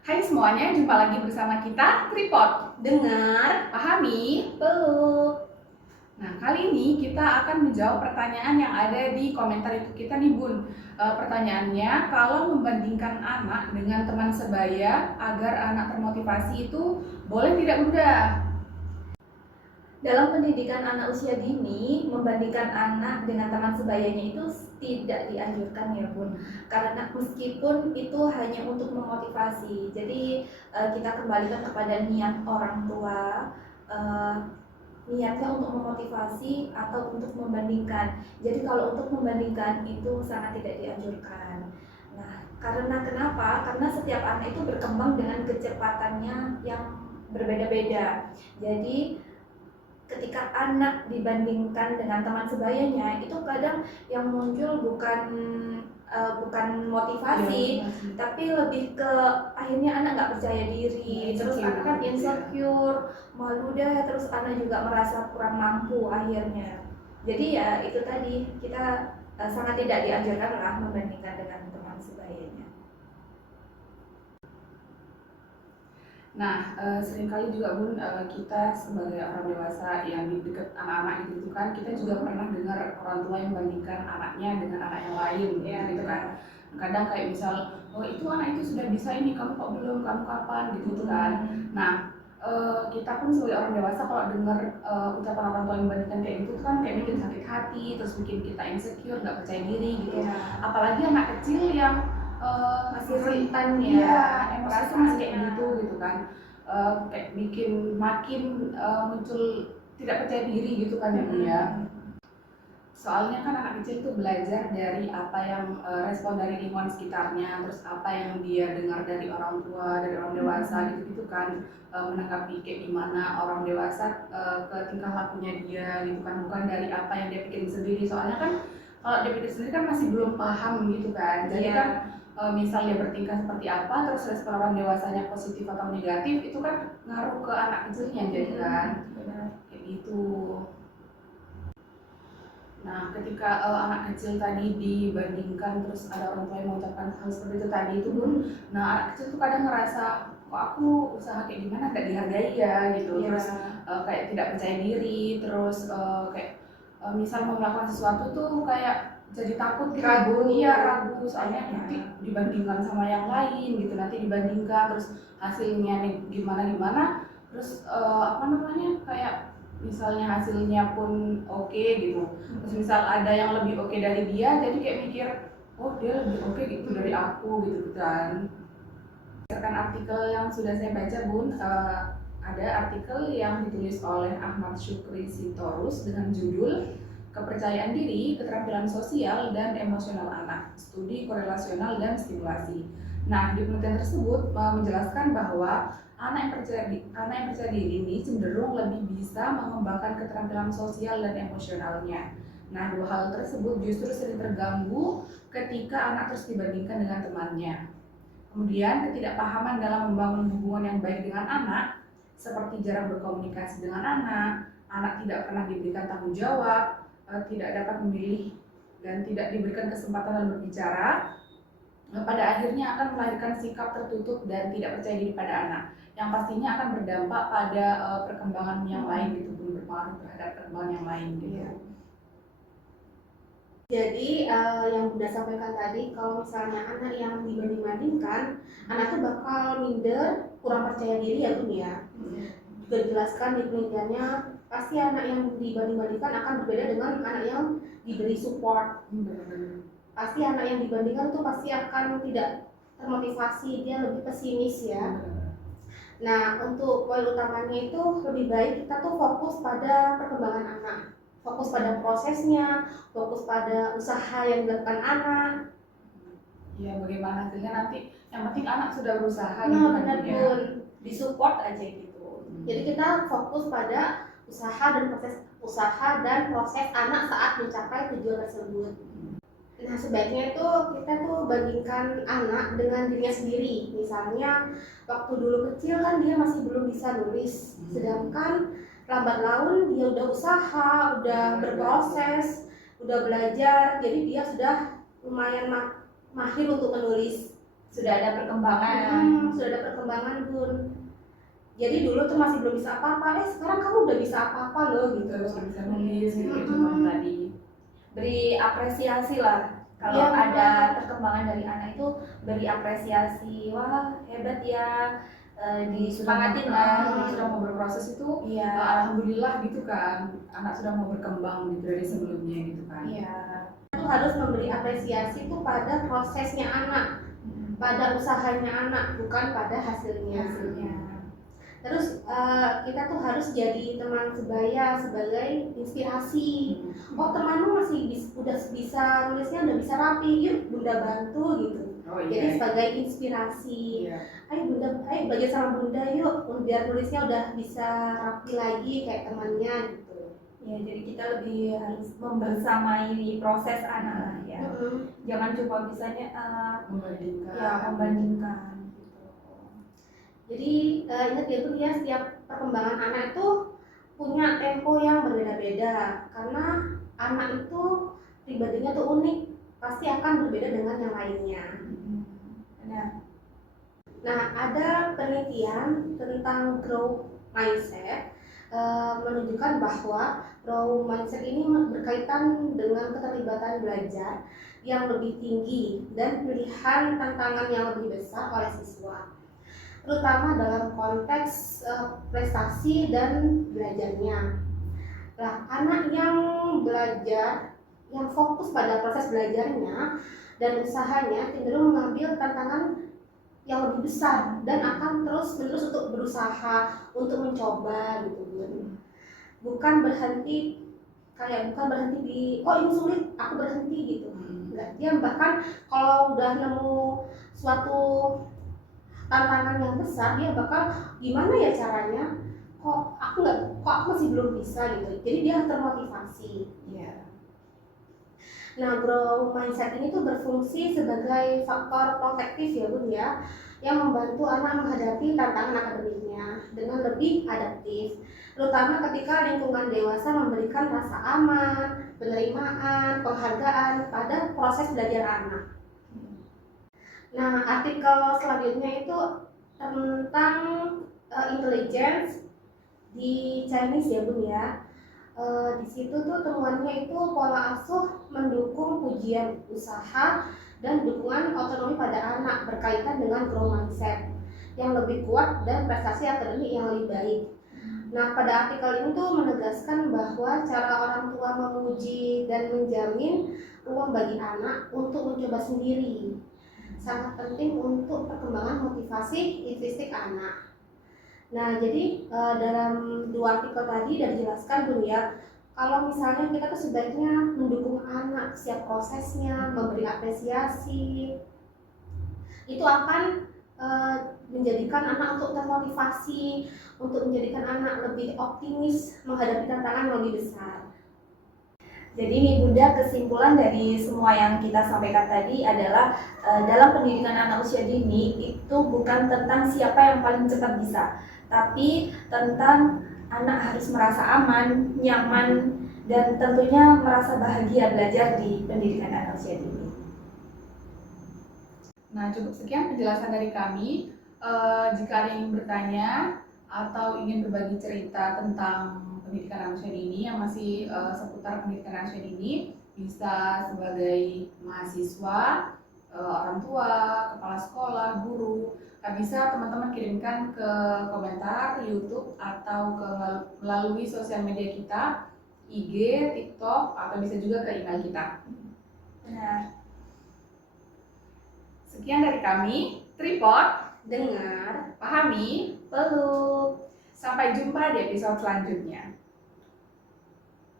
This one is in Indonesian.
Hai semuanya, jumpa lagi bersama kita Tripod. Dengar, Pahami? peluk. Nah, kali ini kita akan menjawab pertanyaan yang ada di komentar YouTube kita nih Bun. Pertanyaannya, kalau membandingkan anak dengan teman sebaya agar anak termotivasi itu boleh tidak Bunda? Dalam pendidikan anak usia dini, membandingkan anak dengan teman sebayanya itu tidak dianjurkan ya Bun. Karena meskipun itu hanya untuk memotivasi. Jadi kita kembalikan kepada niat orang tua, eh, niatnya untuk memotivasi atau untuk membandingkan. Jadi kalau untuk membandingkan itu sangat tidak dianjurkan. Nah, karena kenapa? Karena setiap anak itu berkembang dengan kecepatannya yang berbeda-beda. Jadi ketika anak dibandingkan dengan teman sebayanya itu kadang yang muncul bukan motivasi, tapi lebih ke akhirnya anak nggak percaya diri, terus anak kan insecure, malu dah, terus anak juga merasa kurang mampu akhirnya. Jadi ya itu tadi kita sangat tidak dianjurkan lah membandingkan dengan teman sebayanya. Nah, seringkali juga Bun, kita sebagai orang dewasa yang di dekat anak-anak gitu kan, kita juga pernah dengar orang tua yang membandingkan anaknya dengan anak yang lain gitu kan. Kadang kayak misal, oh itu anak itu sudah bisa ini, kamu kok belum, kamu kapan gitu kan. Nah, kita pun sebagai orang dewasa kalau dengar ucapan orang tua yang membandingkan kayak gitu kan kayak bikin sakit hati, terus bikin kita insecure, nggak percaya diri gitu. Apalagi anak kecil yang Masih rentan ya, iya, emosi masih kayak gitu kan. Kayak bikin makin muncul tidak percaya diri gitu kan ya Bun ya. Soalnya kan anak kecil tuh belajar dari apa yang respon dari lingkungan sekitarnya, terus apa yang dia dengar dari orang tua, dari orang dewasa gitu-gitu kan, menanggapi kayak gimana orang dewasa ke tingkah lakunya dia gitu kan, bukan dari apa yang dia pikirin sendiri. Soalnya kan kalau dia pikir sendiri kan masih belum paham gitu kan. Jadi kan misal dia bertingkah seperti apa, terus respon orang dewasanya positif atau negatif, itu kan ngaruh ke anak kecilnya jadi kan, kayak gitu. Nah, ketika anak kecil tadi dibandingkan terus ada orang tua yang mengucapkan hal seperti itu tadi itu Bun, nah anak kecil tuh kadang ngerasa kok aku usaha kayak gimana gak dihargai ya gitu, terus kayak tidak percaya diri, terus kayak misal mau melakukan sesuatu tuh kayak jadi takut gitu, ragu soalnya nanti dibandingkan sama yang lain gitu, nanti dibandingkan terus hasilnya gimana terus apa namanya kayak misalnya hasilnya pun oke gitu, terus misal ada yang lebih oke dari dia jadi kayak mikir oh dia lebih oke gitu dari aku gitu kan. Berdasarkan artikel yang sudah saya baca Bun, ada artikel yang ditulis oleh Ahmad Syukri Sitorus dengan judul Kepercayaan Diri, Keterampilan Sosial dan Emosional Anak, Studi Korelasional dan Stimulasi. Nah, di penelitian tersebut menjelaskan bahwa anak yang percaya diri ini cenderung lebih bisa mengembangkan keterampilan sosial dan emosionalnya. Nah, dua hal tersebut justru sering terganggu ketika anak terus dibandingkan dengan temannya. Kemudian ketidakpahaman dalam membangun hubungan yang baik dengan anak, seperti jarang berkomunikasi dengan anak tidak pernah diberikan tanggung jawab, tidak dapat memilih dan tidak diberikan kesempatan dalam berbicara, pada akhirnya akan melahirkan sikap tertutup dan tidak percaya diri pada anak, yang pastinya akan berdampak pada perkembangan yang lain gitu, berpengaruh terhadap perkembangan yang lain gitu. Jadi yang Bunda sampaikan tadi, kalau misalnya anak yang dibanding-bandingkan, anak itu bakal minder, kurang percaya diri ya Bun ya. Juga dijelaskan di penelitiannya, pasti anak yang dibanding-bandingkan akan berbeda dengan anak yang diberi support. Pasti anak yang dibandingkan itu pasti akan tidak termotivasi, dia lebih pesimis ya. Nah, untuk poin utamanya itu lebih baik kita tuh fokus pada perkembangan anak, fokus pada prosesnya, fokus pada usaha yang dilakukan anak. Ya, bagaimana hasilnya nanti, yang penting anak sudah berusaha Nah, gitu kan benar ya. Bun, disupport aja gitu. Jadi kita fokus pada usaha dan proses anak saat mencapai tujuan tersebut. Nah, sebaiknya itu kita tuh bandingkan anak dengan dirinya sendiri. Misalnya waktu dulu kecil kan dia masih belum bisa nulis, sedangkan lambat laun dia udah usaha, udah berproses, udah belajar, jadi dia sudah lumayan mahir untuk menulis. sudah ada perkembangan. Sudah ada perkembangan Bun. Jadi dulu tuh masih belum bisa apa-apa, sekarang kamu udah bisa apa-apa loh gitu. Terus bisa nulis gitu kayak contoh tadi. Beri apresiasi lah. Kalau Iya, ada perkembangan dari anak itu beri apresiasi. Wah, hebat ya. Disemangatin lah. Sudah mau berproses itu, Iya. alhamdulillah gitu kan, anak sudah mau berkembang gitu dari sebelumnya gitu kan. Iya. Itu harus memberi apresiasi tuh pada prosesnya anak, pada usahanya anak, bukan pada hasilnya. Terus kita tuh harus jadi teman sebaya sebagai inspirasi. Oh, temanmu udah bisa nulisnya, udah bisa rapi, yuk Bunda bantu gitu. Oh Jadi iya. sebagai inspirasi. Iya. Ayo Bunda, ayo belajar sama Bunda yuk, biar nulisnya udah bisa rapi lagi kayak temannya gitu. Ya, jadi kita lebih harus membersamai proses anak lah ya. Jangan cuma bisanya Membandingkan. ya membandingkan. Jadi ingat ya Bun ya, setiap perkembangan anak itu punya tempo yang berbeda-beda, karena anak itu pribadinya tuh unik, pasti akan berbeda dengan yang lainnya. Benar. Nah, ada penelitian tentang growth mindset menunjukkan bahwa growth mindset ini berkaitan dengan keterlibatan belajar yang lebih tinggi dan pilihan tantangan yang lebih besar oleh siswa, terutama dalam konteks prestasi dan belajarnya. Nah, anak yang belajar, yang fokus pada proses belajarnya dan usahanya cenderung mengambil tantangan yang lebih besar dan akan terus-menerus untuk berusaha, untuk mencoba gitu. Bukan berhenti di oh ini sulit, aku berhenti gitu. Enggak, dia bahkan kalau udah nemu suatu tantangan yang besar, dia bakal gimana ya caranya, kok aku masih belum bisa gitu. Jadi dia termotivasi. Iya. Nah, growth mindset ini tuh berfungsi sebagai faktor protektif ya Bun ya, yang membantu anak menghadapi tantangan akademiknya dengan lebih adaptif, terutama ketika lingkungan dewasa memberikan rasa aman, penerimaan, penghargaan pada proses belajar anak. Nah, artikel selanjutnya itu tentang intelligence di Chinese ya Bun ya. Di situ tuh temuannya itu pola asuh mendukung pujian usaha dan dukungan otonomi pada anak berkaitan dengan growth mindset yang lebih kuat dan prestasi akademik yang lebih baik. Nah, pada artikel ini tuh menegaskan bahwa cara orang tua memuji dan menjamin ruang bagi anak untuk mencoba sendiri sangat penting untuk perkembangan motivasi intrinsik anak. Nah, jadi dalam dua artikel tadi sudah dijelaskan Bun ya, kalau misalnya kita tuh sebaiknya mendukung anak setiap prosesnya, memberi apresiasi, itu akan menjadikan anak untuk termotivasi, untuk menjadikan anak lebih optimis menghadapi tantangan yang lebih besar. Jadi ini Bunda, kesimpulan dari semua yang kita sampaikan tadi adalah dalam pendidikan anak usia dini itu bukan tentang siapa yang paling cepat bisa, tapi tentang anak harus merasa aman, nyaman, dan tentunya merasa bahagia belajar di pendidikan anak usia dini. Nah, cukup sekian penjelasan dari kami. Jika ada yang ingin bertanya atau ingin berbagi cerita tentang pendidikan anak usia dini yang masih seputar pendidikan anak usia dini, bisa sebagai mahasiswa, orang tua, kepala sekolah, guru, bisa teman-teman kirimkan ke komentar YouTube atau melalui sosial media kita, IG, TikTok, atau bisa juga ke email kita. Benar. Sekian dari kami, Tripod, Dengar, pahami, Peluk. sampai jumpa di episode selanjutnya.